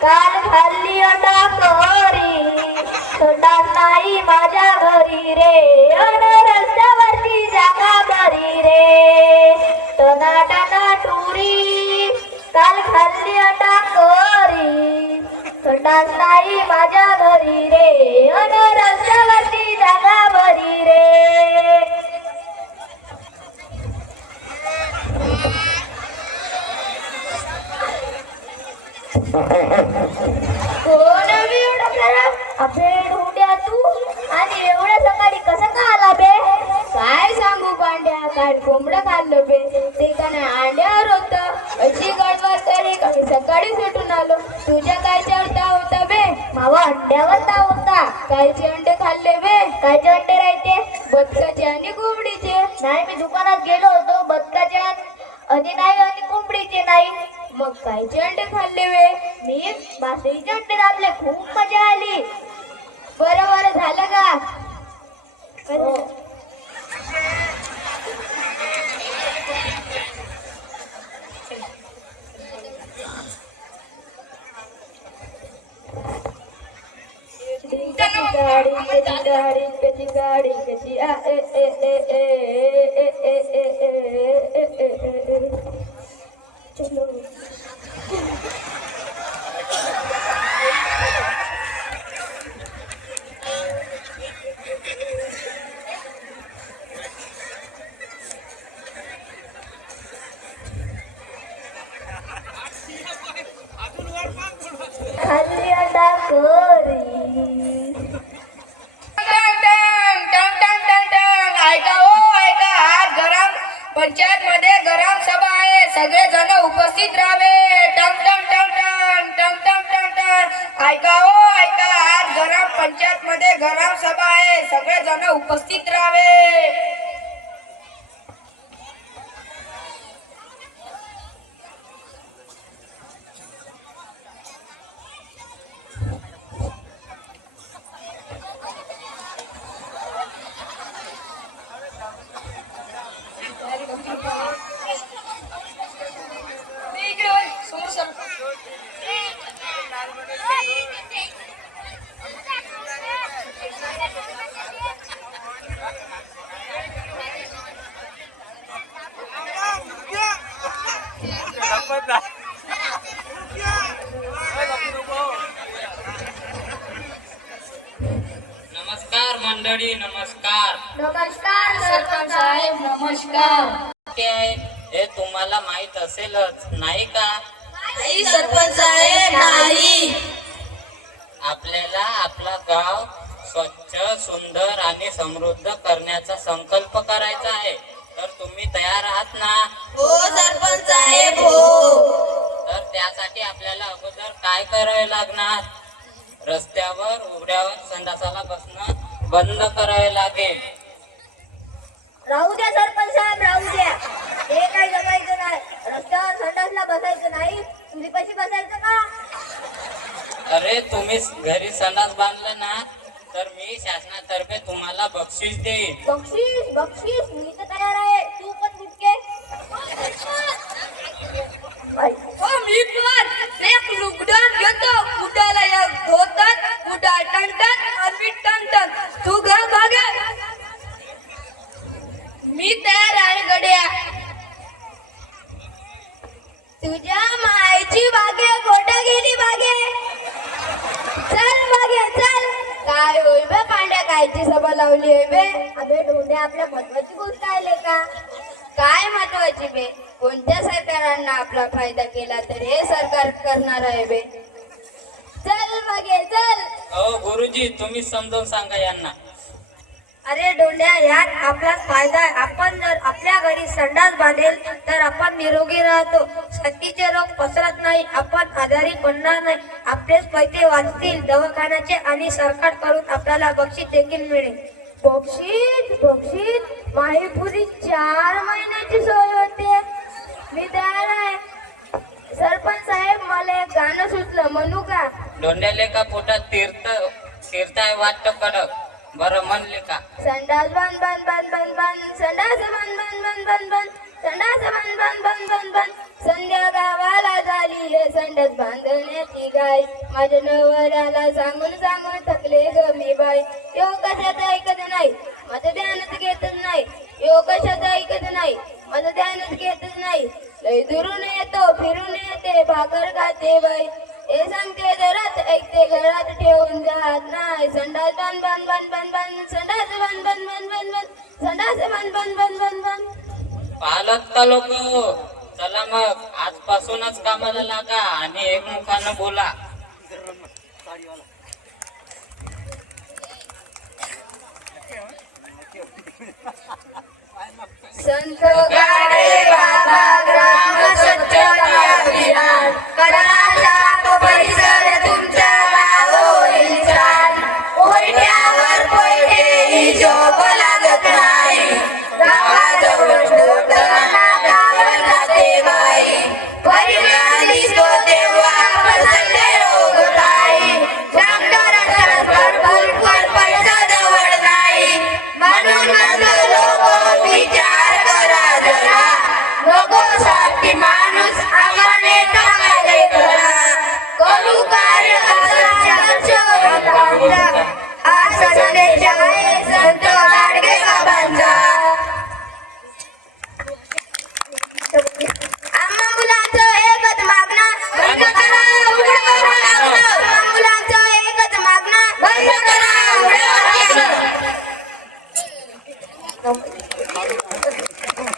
काल खाल्ली अंडा करी संडास नाही माझ्या घरी रे अन रस्त्यावरची जागा बरी रे टना टुरी काल खाल्ली अंडा करी संडास नाही माझ्या घरी रे अन रस्त्यावरची जागा बरी रे कोण एवढं खराब अबे ढोंड्या तू आणि एवढ्या सकाळी कसं का आला बे काय सांगू पांड्या काय कोंबडं खाल्लं बे ते का नाही अंड्यावर होतं अशी गडबड तरी कमी सकाळी सुटून आलो तुझ्या कायच्यावर ताव होता बे मावा अंड्यावर ताव होता कायचे अंडे खाल्ले बे कायचे अंडे राहते बदकाचे आणि कोंबडीचे नाही मी दुकानात गेलो होतो बदकाचे आणि नाही आणि कोंबडीचे नाही मग कायचे अंडे खाल्ले वे मी मासळीचे अंडे दाबले खूप मजा आली बरं झालं का गाडी कशी आ ए ए ए ए ए ए ए चलो खाली अंडा करी पंचायत मध्ये गरम सभा आहे सगळे जण उपस्थित राहावे टम टम टम टम टम टम टम टम ऐका हो ऐका आज गरम पंचायत मध्ये गरम सभा आहे सगळे जण उपस्थित राहावे नमस्कार मंडळी नमस्कार नमस्कार सरपंच साहेब नमस्कार हे तुम्हाला माहित असेलच नाही का नाही सरपंच साहेब नाही आपल्याला आपला गाव स्वच्छ सुंदर आणि समृद्ध करण्याचा संकल्प करायचा आहे तर तुम्ही तयार आहात ना हो सरपंच साहेब हो तर त्यासाठी आपल्याला अगोदर काय करावे लागणार रस्त्यावर उघड्यावर संडासाला बसणं बंद करावे लागेल राहू द्या सरपंच साहेब राहू द्या हे काही जमायचं नाही रस्त्यावर संडासला बसायचं नाही तुम्ही कशी बसायचं का अरे तुम्ही घरी संडास बांधलं ना तर मी शासनातर्फे तुम्हाला बक्षीस देईन बक्षीस बक्षीस मी तर तयार आहे तू पण गुटके मी पण एक लुगडं घेतो कुठाला एक धोतर कुठा टंटन आणि टंटन तू घर भागे मी तयार आहे गड्या तुझ्या मायची बागे गोटा गेली बागे चल बागे चल काय होय बे पांड्या कायची सभा लावली होय बे अबे ढोंड्या आपल्या महत्वाची गोष्ट आहे का काय महत्वाची बे कोणत्या सरकारांना आपला फायदा केला तर हे सरकार करणार आहे बे चल बागे चल हो गुरुजी तुम्ही समजावून सांगा यांना अरे डोंड्या यात आपलाच फायदा आहे आपण जर आपल्या घरी संडास बांधेल तर आपण निरोगी राहतो साथीचे रोग पसरत नाही आपण आजारी पडणार नाही आपलेच पैसे वाचतील दवाखान्याचे आणि सरकारकडून आपल्याला बक्षीस देखील मिळेल बक्षीस बक्षीस माहीपुरी 4 महिन्याची सोय होते मी तयार आहे सरपंच साहेब मला एक गाणं सुचलं म्हणू का धोंड्याले का पोटात तीर्थाय वाटत कडक. बरं म्हणले का? संडास बन बन बन बन बन संडास बन बन बन बन बन संडास बन बन बन बन बन संध्या गावाला झाली रे संडास बांधण्याची गाय. माझ्या नवऱ्याला सांगून सांगून थकले ग मी बाई. यो कशात ऐकत नाही माझं ध्यानच घेतच नाही. यो कशात ऐकत नाही माझं ध्यानच घेतच नाही. लय दुरून येतो फिरून येते भाकर खाते बाई. हे सांगते घरात ऐकते घरात ठेवून जात नाही. संडास बन बन बन बन बन संडास बन बन बन बन बन संडास बन बन बन बन बन. पाहलत का लोक? चला मग आजपासूनच कामाला लागा आणि एकमुखानं बोला. संत गाडे बाबा